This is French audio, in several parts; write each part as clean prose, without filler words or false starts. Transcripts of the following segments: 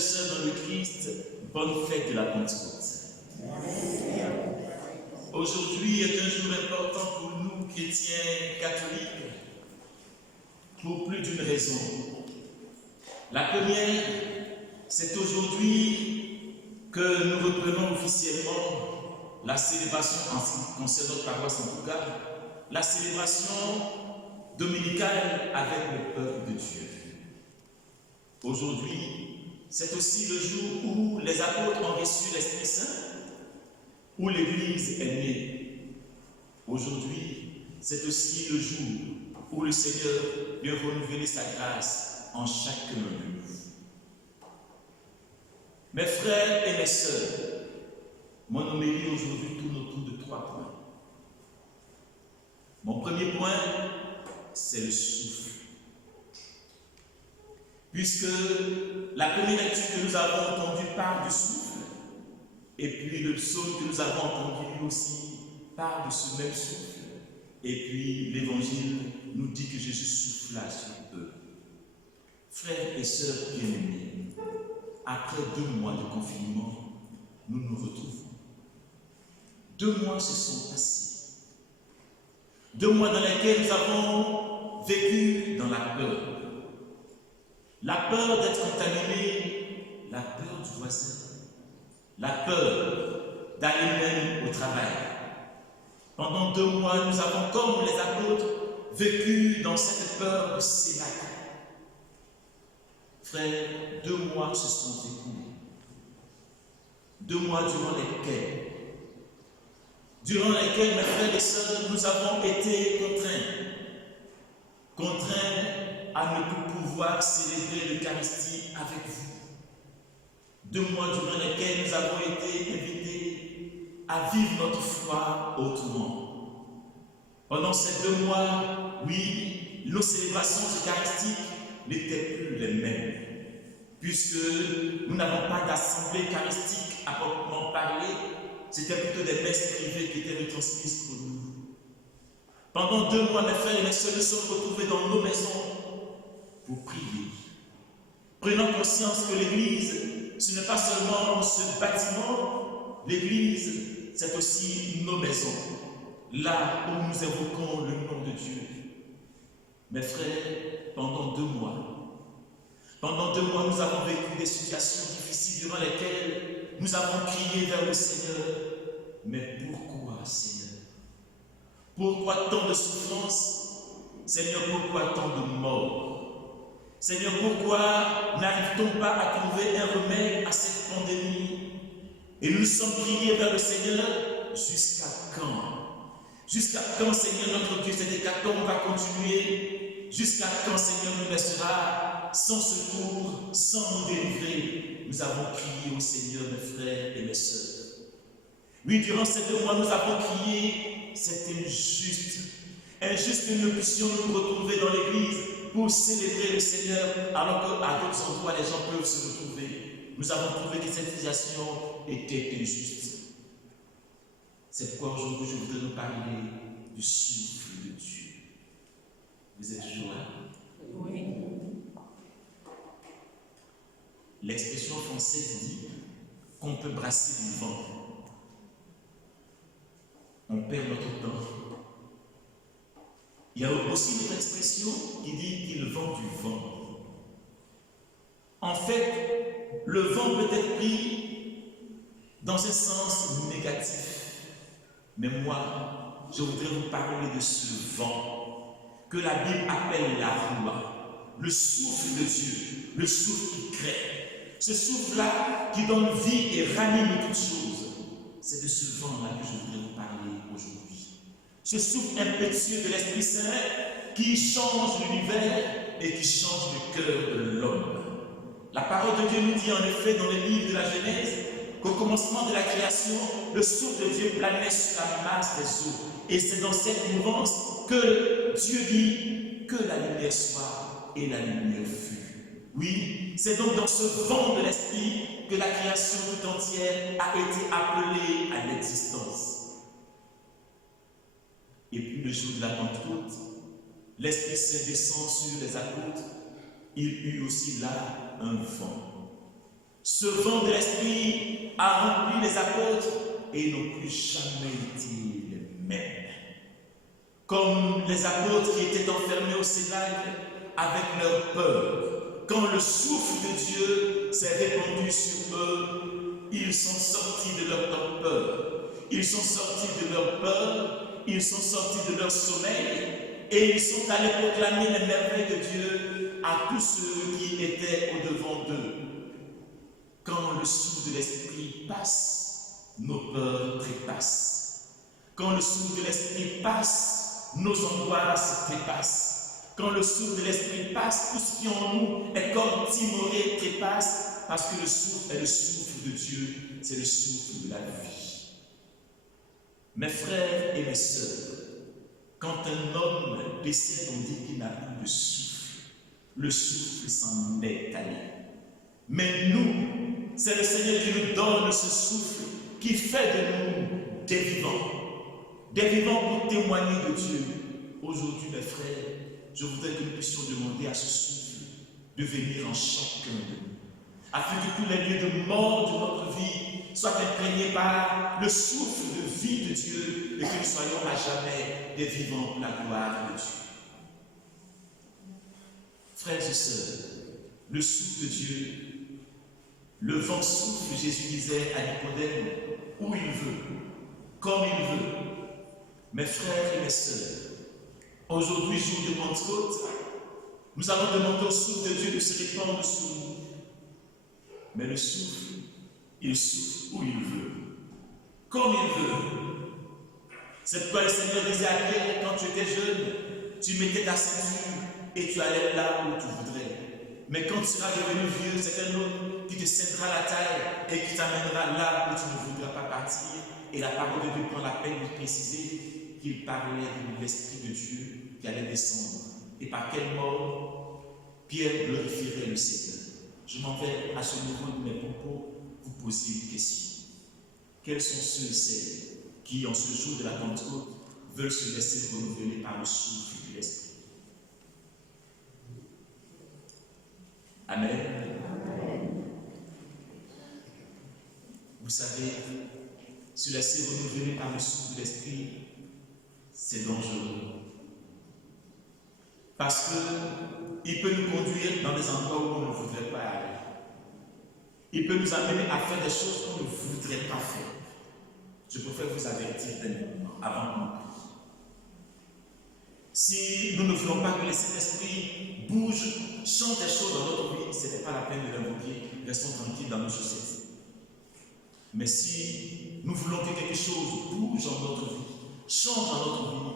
sœurs dans le Christ, bonne fête de la Pentecôte. Aujourd'hui est un jour important pour nous, chrétiens catholiques, pour plus d'une raison. La première, c'est aujourd'hui que nous reprenons officiellement la célébration, en ce qui concerne notre paroisse en tout cas, la célébration dominicale avec le peuple de Dieu. Aujourd'hui, c'est aussi le jour où les apôtres ont reçu l'Esprit Saint, où l'Église est née. Aujourd'hui, c'est aussi le jour où le Seigneur vient renouveler sa grâce en chacun de nous. Mes frères et mes sœurs, mon homélie aujourd'hui tourne autour de 3 points. Mon premier point, c'est le souffle. Puisque la première lecture que nous avons entendue parle du souffle, et puis le psaume que nous avons entendu lui aussi parle de ce même souffle, et puis l'évangile nous dit que Jésus souffla sur eux. Frères et sœurs bien-aimés, après 2 mois de confinement, nous nous retrouvons. 2 mois se sont passés. 2 mois dans lesquels nous avons vécu dans la peur. La peur d'être contaminé, la peur du voisin, la peur d'aller même au travail. Pendant 2 mois, nous avons, comme les apôtres, vécu dans cette peur de s'évader. Frères, 2 mois se sont écoulés. 2 mois durant lesquels, mes frères et sœurs, nous avons été contraints à ne plus pouvoir célébrer l'Eucharistie avec vous. 2 mois durant lesquels nous avons été invités à vivre notre foi autrement. Pendant ces 2 mois, oui, nos célébrations eucharistiques n'étaient plus les mêmes, puisque nous n'avons pas d'assemblée eucharistique à proprement parler, c'était plutôt des messes privées qui étaient retransmises pour nous. Pendant 2 mois, mes frères et mes sœurs, nous sommes retrouvés dans nos maisons pour prier, prenant conscience que l'Église, ce n'est pas seulement ce bâtiment, l'Église, c'est aussi nos maisons, là où nous évoquons le nom de Dieu. Mes frères, pendant 2 mois, nous avons vécu des situations difficiles durant lesquelles nous avons crié vers le Seigneur. Mais pourquoi, Seigneur? Pourquoi tant de souffrances? Seigneur, pourquoi tant de morts? Seigneur, pourquoi n'arrive-t-on pas à trouver un remède à cette pandémie? Et nous nous sommes criés vers le Seigneur, jusqu'à quand? Jusqu'à quand, Seigneur, notre Dieu, cette hécatombe va continuer? Jusqu'à quand, Seigneur, nous laissera sans secours, sans nous délivrer? Nous avons crié au Seigneur, mes frères et mes sœurs. Oui, durant ces 2 mois, nous avons crié, c'est injuste que nous puissions nous retrouver dans l'église pour célébrer le Seigneur, alors qu'à d'autres endroits, les gens peuvent se retrouver. Nous avons trouvé que cette situation était injuste. C'est pourquoi aujourd'hui, je voudrais nous parler du souffle de Dieu. Vous êtes toujours là? Oui. L'expression française dit qu'on peut brasser du vent. On perd notre temps. Il y a aussi une autre expression qui dit qu'il vent du vent. En fait, le vent peut être pris dans un sens négatif. Mais moi, je voudrais vous parler de ce vent que la Bible appelle la roua, le souffle de Dieu, le souffle qui crée. Ce souffle-là qui donne vie et ranime toutes choses. C'est de ce vent-là que je voudrais vous parler aujourd'hui. Ce souffle impétueux de l'Esprit Saint qui change l'univers et qui change le cœur de l'homme. La parole de Dieu nous dit en effet dans le livre de la Genèse qu'au commencement de la création, le souffle de Dieu planait sur la masse des eaux. Et c'est dans cette mouvance que Dieu dit que la lumière soit et la lumière fut. Oui, c'est donc dans ce vent de l'Esprit que la création tout entière a été appelée à l'existence. Et puis le jour de la Pentecôte, l'Esprit Saint descend sur les apôtres. Il eut aussi là un vent. Ce vent de l'Esprit a rempli les apôtres et ils n'ont plus jamais été les mêmes. Comme les apôtres qui étaient enfermés au cénacle avec leur peur. Quand le souffle de Dieu s'est répandu sur eux, ils sont sortis de leur torpeur. Ils sont sortis de leur peur, ils sont sortis de leur sommeil et ils sont allés proclamer les merveilles de Dieu à tous ceux qui étaient au-devant d'eux. Quand le souffle de l'Esprit passe, nos peurs trépassent. Quand le souffle de l'Esprit passe, nos angoisses trépassent. Quand le souffle de l'Esprit passe, tout ce qui en nous est comme timoré trépasse, parce que le souffle est le souffle de Dieu, c'est le souffle de la vie. Mes frères et mes sœurs, quand un homme décède, on dit qu'il n'a plus de souffle. Le souffle s'en est allé. Mais nous, c'est le Seigneur qui nous donne ce souffle, qui fait de nous des vivants. Des vivants pour témoigner de Dieu. Aujourd'hui, mes frères, je voudrais que nous puissions demander à ce souffle de venir en chacun de nous, afin que tous les lieux de mort de notre vie soient imprégnés par le souffle de vie de Dieu et que nous soyons à jamais des vivants pour la gloire de Dieu. Frères et sœurs, le souffle de Dieu, le vent souffle, Jésus disait à Nicodème, où il veut, comme il veut. Mes frères et mes sœurs, aujourd'hui, jour de Pentecôte, nous allons demander au souffle de Dieu de se répandre sur nous. Mais le souffle, il souffle où il veut, comme il veut. C'est pourquoi le Seigneur disait à Pierre, quand tu étais jeune, tu mettais ta ceinture et tu allais là où tu voudrais. Mais quand tu seras devenu vieux, c'est un autre qui te scindra la taille et qui t'amènera là où tu ne voudras pas partir. Et la parole de Dieu prend la peine de préciser qu'il parlait de l'Esprit de Dieu qui allait descendre. Et par quelle mort Pierre glorifierait le Seigneur. Je m'en vais à ce niveau de mes propos vous poser une question. Quels sont ceux et celles qui, en ce jour de la Pentecôte, veulent se laisser renouveler par le souffle de l'Esprit? Amen. Amen. Vous savez, se laisser renouveler par le souffle de l'Esprit, c'est dangereux. Parce qu'il peut nous conduire dans des endroits où on ne voudrait pas aller. Il peut nous amener à faire des choses qu'on ne voudrait pas faire. Je préfère vous avertir d'un moment avant de nous. Si nous ne voulons pas que le Saint-Esprit bouge, change des choses dans notre vie, ce n'est pas la peine de l'invoquer, restons tranquilles dans nos chaussettes. Mais si nous voulons que quelque chose bouge dans notre vie, change dans notre vie,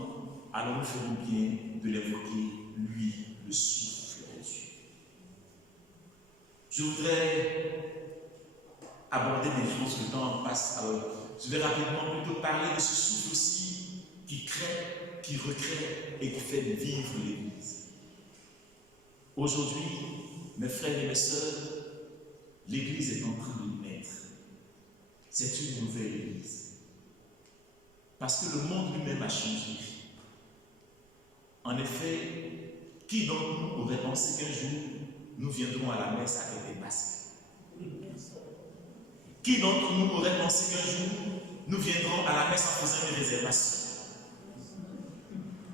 alors nous ferons bien de l'évoquer, lui, le souffle de Dieu. Je voudrais aborder des choses, le temps passe. Je vais rapidement plutôt parler de ce souffle aussi qui crée, qui recrée et qui fait vivre l'Église. Aujourd'hui, mes frères et mes sœurs, l'Église est en train de naître. C'est une nouvelle Église. Parce que le monde lui-même a changé. En effet, qui d'entre nous aurait pensé qu'un jour, nous viendrons à la messe avec des masques? Qui d'entre nous aurait pensé qu'un jour, nous viendrons à la messe en faisant une réservation?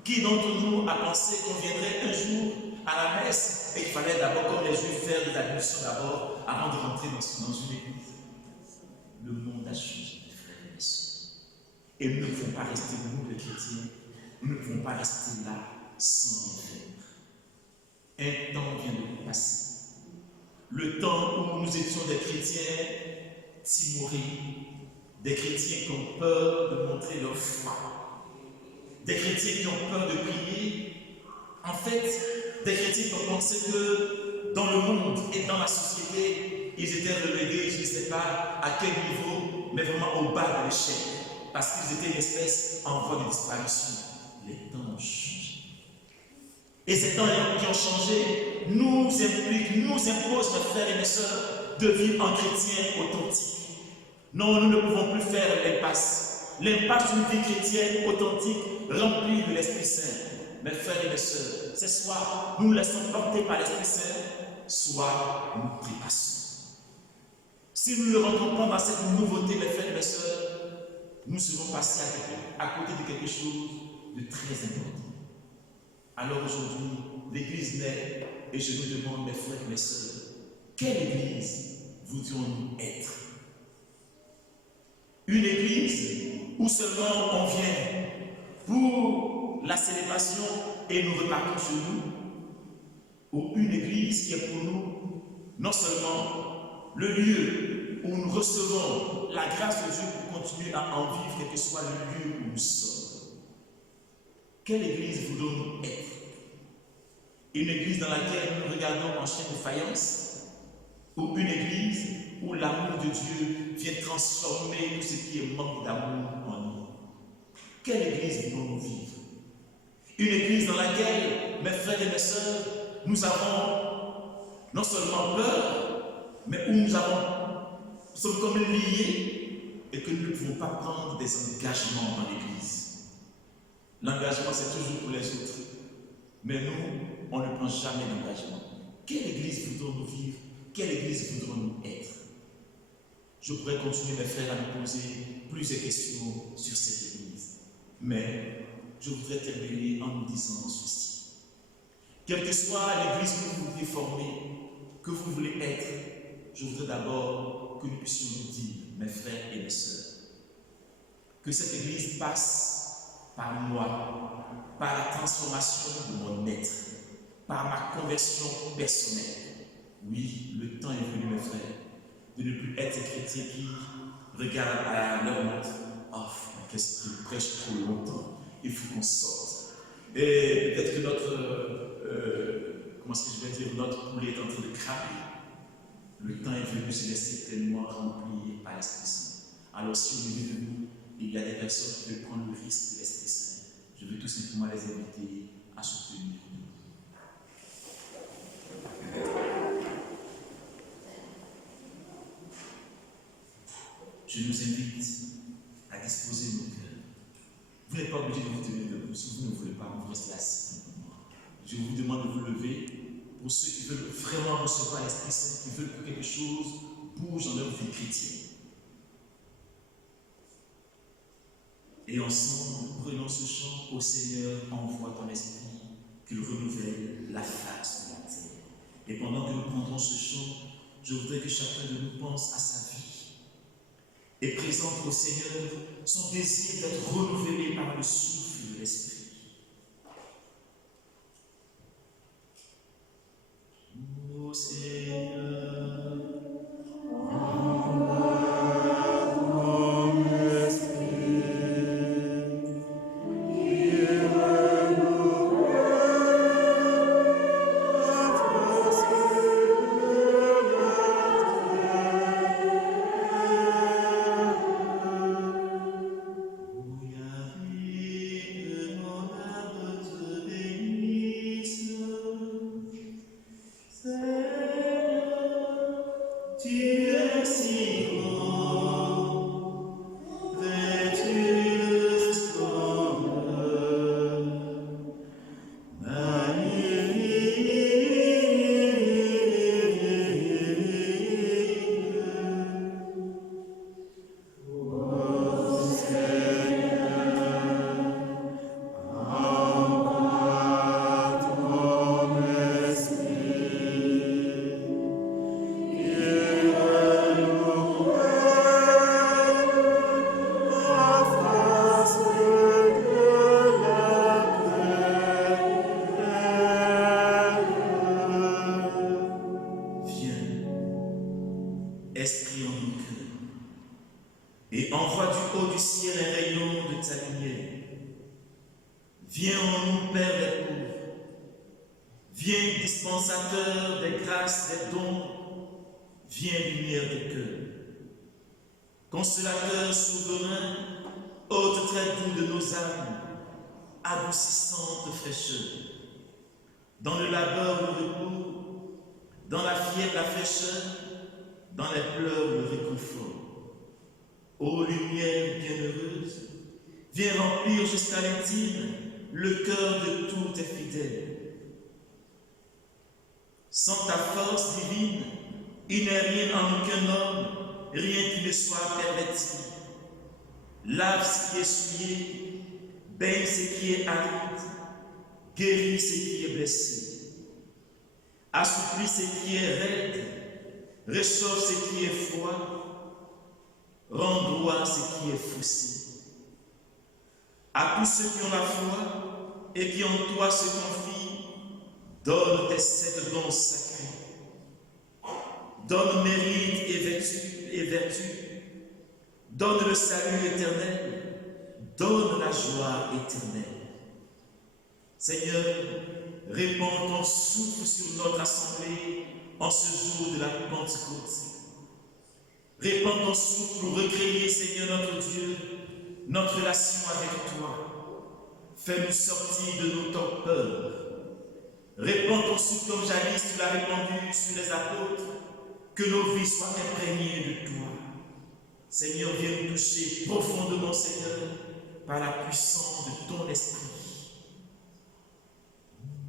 Qui d'entre nous a pensé qu'on viendrait un jour à la messe et qu'il fallait d'abord, comme les Juifs, faire des ablutions d'abord avant de rentrer dans une église? Le monde a changé, frères et sœurs. Et nous ne pouvons pas rester, nous les chrétiens, nous ne pouvons pas rester là sans rien faire. Un temps vient de passer. Le temps où nous étions des chrétiens timorés, des chrétiens qui ont peur de montrer leur foi, des chrétiens qui ont peur de prier. En fait, des chrétiens qui ont pensé que dans le monde et dans la société, ils étaient relégués, je ne sais pas à quel niveau, mais vraiment au bas de l'échelle, parce qu'ils étaient une espèce en voie de disparition. Les temps ont changé. Et ces temps qui ont changé nous impliquent, nous imposent, mes frères et mes sœurs, de vivre en chrétien authentique. Non, nous ne pouvons plus faire l'impasse. L'impasse d'une vie chrétienne authentique, remplie de l'Esprit Saint. Mes frères et mes sœurs, c'est soit nous nous laissons porter par l'Esprit Saint, soit nous trépassons. Si nous ne rentrons pas dans cette nouveauté, mes frères et mes sœurs, nous serons passés à côté de quelque chose de très important. Alors aujourd'hui, l'Église naît et je nous demande, mes frères et mes sœurs, quelle Église voudrions-nous être? Une Église où seulement on vient pour la célébration et nous repartons chez nous, ou une Église qui est pour nous non seulement le lieu où nous recevons la grâce de Dieu pour continuer à en vivre, quel que soit le lieu où nous sommes. Quelle Église voulons-nous être? Une Église dans laquelle nous regardons en chaîne de faïence, ou une Église où l'amour de Dieu vient transformer tout ce qui est manque d'amour en nous? Quelle Église voulons-nous vivre? Une Église dans laquelle, mes frères et mes sœurs, nous avons non seulement peur, mais où nous sommes comme liés et que nous ne pouvons pas prendre des engagements dans l'Église. L'engagement, c'est toujours pour les autres. Mais nous, on ne prend jamais d'engagement. Quelle Église voudrons-nous vivre? Quelle Église voudrons-nous être? Je pourrais continuer, mes frères, à me poser plusieurs questions sur cette Église. Mais je voudrais terminer en nous disant ceci. Quelle que soit l'Église que vous voulez former, que vous voulez être, je voudrais d'abord que nous puissions nous dire, mes frères et mes sœurs, que cette Église passe par moi, par la transformation de mon être, par ma conversion personnelle. Oui, le temps est venu, mes frères, de ne plus être chrétien qui regarde à leur montre. Oh, qu'est-ce qu'il prêche trop longtemps? Il faut qu'on sorte. Et peut-être que notre poulet est en train de cramer. Le temps est venu de se laisser pleinement remplir par l'Esprit Saint. Alors, si au milieu de nous, il y a des personnes qui veulent prendre le risque de l'Esprit Saint, je veux tout simplement les inviter à soutenir nous. Je nous invite à disposer nos cœurs. Vous n'êtes pas obligé de vous tenir debout. Si vous ne voulez pas, vous restez assis. Je vous demande de vous lever pour ceux qui veulent vraiment recevoir l'Esprit Saint, qui veulent que quelque chose bouge dans leur vie chrétienne. Et ensemble, nous prenons ce chant. Au Seigneur, envoie ton esprit, qu'il renouvelle la face de la terre. Et pendant que nous prendrons ce chant, je voudrais que chacun de nous pense à sa vie et présente au Seigneur son désir d'être renouvelé par le souffle de l'Esprit. Ô Seigneur, Esprit en nos cœurs, et envoie du haut du ciel un rayon de ta lumière. Viens en nous, Père des pauvres, viens dispensateur des grâces, des dons, viens lumière de cœur. Consolateur souverain, hôte très doux de nos âmes, adoucissante fraîcheur. Dans le labeur le repos, dans la fièvre la fraîcheur, dans les pleurs le réconfort. Ô lumière bienheureuse, viens remplir jusqu'à l'intime le cœur de tous tes fidèles. Sans ta force divine, il n'est rien en aucun homme rien qui ne soit perverti. Lave ce qui est souillé, baigne ce qui est aride, guéris ce qui est blessé, assouplis ce qui est raide, réchauffe ce qui est froid, rends droit ce qui est faussé. À tous ceux qui ont la foi et qui en toi se confient, donne tes 7 dons sacrés. Donne mérite et vertu. Donne le salut éternel. Donne la joie éternelle. Seigneur, répands ton souffle sur notre assemblée en ce jour de la Pentecôte. Répands ton souffle pour recréer, Seigneur notre Dieu, notre relation avec toi. Fais-nous sortir de nos torpeurs. Répands ton souffle comme jadis tu l'as répandu sur les apôtres, que nos vies soient imprégnées de toi. Seigneur, viens nous toucher profondément, Seigneur, par la puissance de ton esprit.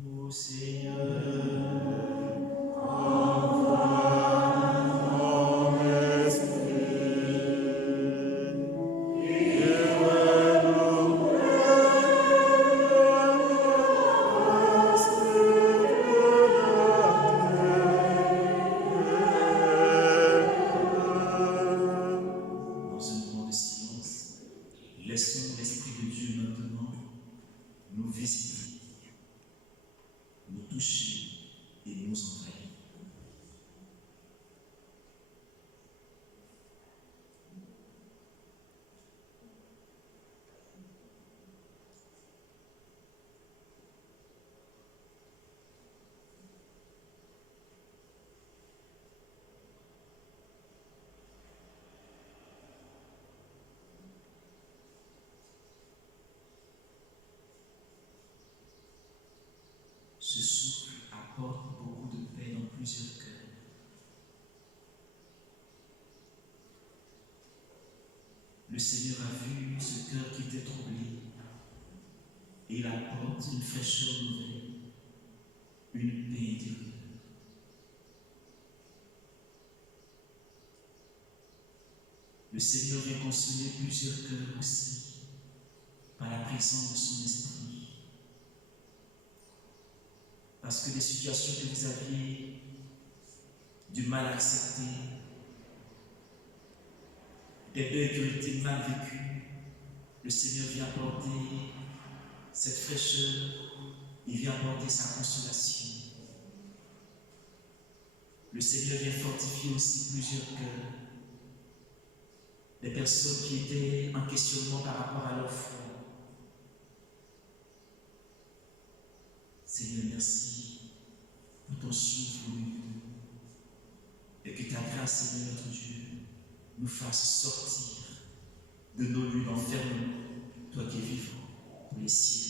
Ô Seigneur, laissons l'Esprit de Dieu maintenant nous visiter, nous toucher et nous envahir. Ce souffle apporte beaucoup de paix dans plusieurs cœurs. Le Seigneur a vu ce cœur qui était troublé et il apporte une fraîcheur nouvelle, une paix intérieure. Le Seigneur vient consoler plusieurs cœurs aussi par la présence de son esprit. Parce que les situations que vous aviez du mal à accepter, des deuils qui ont été mal vécus, le Seigneur vient apporter cette fraîcheur, il vient apporter sa consolation. Le Seigneur vient fortifier aussi plusieurs cœurs, des personnes qui étaient en questionnement par rapport à leur foi. Seigneur, merci pour ton souffle et que ta grâce, Seigneur notre Dieu, nous fasse sortir de nos lieux d'enfermement, toi qui es vivant pour les siècles.